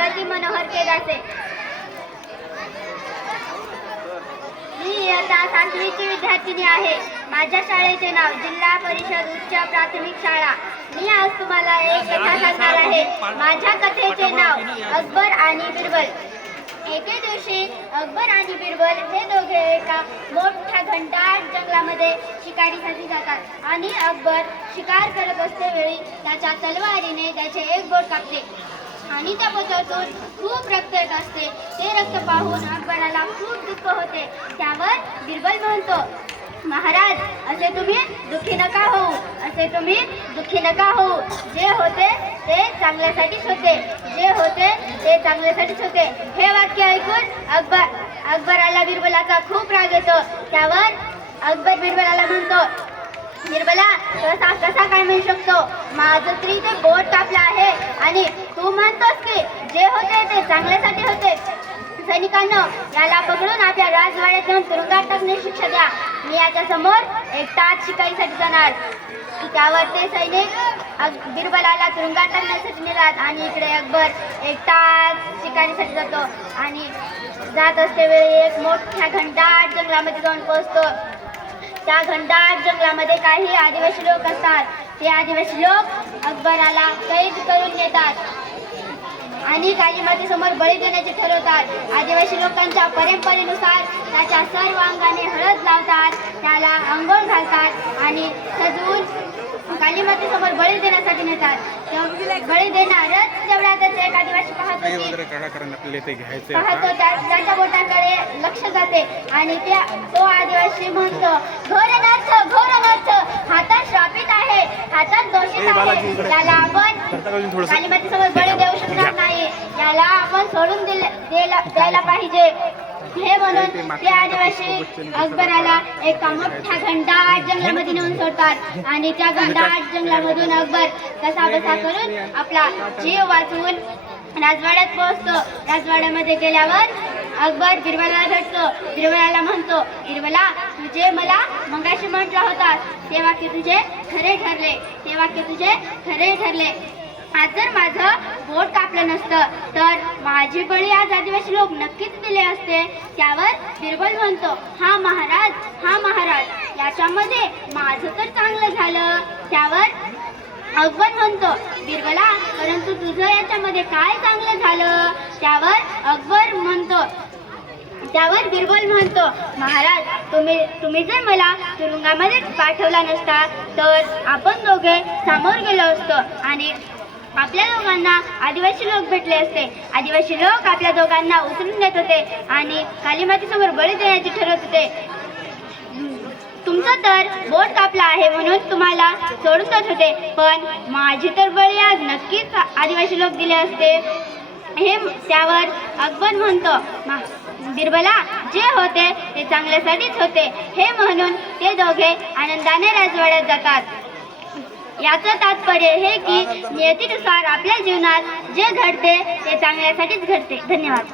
प्रगती मनोहर केदासे। मी इयत्ता 7वीची विद्यार्थिनी आहे। माझ्या शाळेचे नाव जिल्हा परिषद उच्च प्राथमिक शाळा। मी आज तुम्हाला एक कथा सांगणार आहे। माझ्या कथेचे नाव अकबर आणि बिरबल। एके दिवशी अकबर आणि बिरबल हे दोघे एका मोठ्या घनदाट जंगलामध्ये शिकारीसाठी जातात आणि अकबर शिकार करत असतेवेळी त्याच्या तलवारीने त्याचे एक बोट कापते आणि त्या बोटातून खूप रक्त येत असते। ते रक्त पाहून अकबराला खूप दुःख होते। त्यावर बिरबल म्हणतो, महाराज, असे तुम्ही दुःखी नका होऊ, असे तुम्ही दुःखी नका होऊ। जे होते ते चांगल्यासाठीच होते, जे होते ते चांगल्यासाठीच होते। हे वाक्य ऐकून अकबराला बिरबलाचा खूप राग येतो। त्यावर अकबर बिरबलाला म्हणतो, बिरबला, कसा काय म्हणू शकतो? माझं तरी ते बोट कापलं आहे आणि तू म्हणतोस की जे होते ते चांगल्यासाठी होते। सैनिकांनो, याला पकडून आपल्या राजवाड्यात नेऊन तुरुंगात टाकण्याची शिक्षा द्या। मी याच्या समोर एकटाच शिकारीसाठी जाणार। त्यावर ते सैनिक बिरबलाला तुरुंगात टाकण्यासाठी नेतात आणि इकडे अकबर एकटाच शिकारीसाठी जातो आणि जात असतेवेळी एक मोठ्या घनदाट जंगलामध्ये जाऊन पोहोचतो। त्या घनदाट जंगलामध्ये काही आदिवासी लोक असतात। ते आदिवासी लोक अकबराला कैद करून नेतात आणि कालीमातेसमोर बळी देण्याचे ठरवतात। आदिवासी लोकांच्या परंपरेनुसार त्याच्या सर्व अंगाने हळद लावतात, त्याला अंघोळ घालतात आणि सजवून कालीमातेसमोर बळी देण्यासाठी नेतात। बळी देणारच तेवढ्यातच एक आदिवासी पाहतो त्याच्या बोटाकडे लक्ष जाते आणि तो आदिवासी म्हणतो, घोर अनर्थ, घोर अनर्थ, हातात श्रापित आहे, हातात दोषित आहे, याला आपण कालीमातेसमोर बळी देऊ शकणार नाही, याला आपण सोडून द्यायला पाहिजे। हे म्हणून ते आदिवासी अकबराला एका मोठ्या घनदाट जंगलामध्ये नेऊन सोडतात आणि त्या घनदाट जंगलामधून अकबर कसाबसा करून आपला जीव वाचवून राजवाड्यात पोहोचतो। राजवाड्यामध्ये गेल्यावर अकबर बिरबलाला भेटतो। बिरबलाला म्हणतो, बिरबला, तुझे मला मगाशी म्हटलं होतास ते वाक्य तुझे खरे ठरले, ते वाक्य तुझे खरे ठरले। आज जर माझं बोट कापलं नसतं तर माझी बळी आज आदिवासी लोक नक्कीच दिले असते। त्यावर बिरबल म्हणतो, हा महाराज, हा महाराज, याच्यामध्ये माझं तर चांगलं झालं। त्यावर अकबर म्हणतो, बिरबला, परंतु तुझं याच्यामध्ये काय चांगलं झालं? त्यावर बिरबल म्हणतो, महाराज, तुम्ही जर मला तुरुंगामध्ये पाठवला नसता तर आपण दोघे सामोर गेलो असतो आणि आपल्या दोघांना आदिवासी लोक भेटले असते। आदिवासी लोक आपल्या दोघांना उचलून देत होते आणि कालीमातेसमोर बळी देण्याचे ठरवत होते। तुमचं तर बोट कापला आहे म्हणून तुम्हाला सोडून देत होते, पण माझी तर बळी आज नक्कीच आदिवासी लोक दिले असते। त्यावर अकबर म्हणतो, बिरबला, जे होते ते चांगल्यासाठीच होते। हे म्हणून ते दोघे आनंदाने राजवाड्यात जातात। याचं तात्पर्य हे की नियतीनुसार आपल्या जीवनात जे घडते ते चांगल्यासाठीच घडते। धन्यवाद।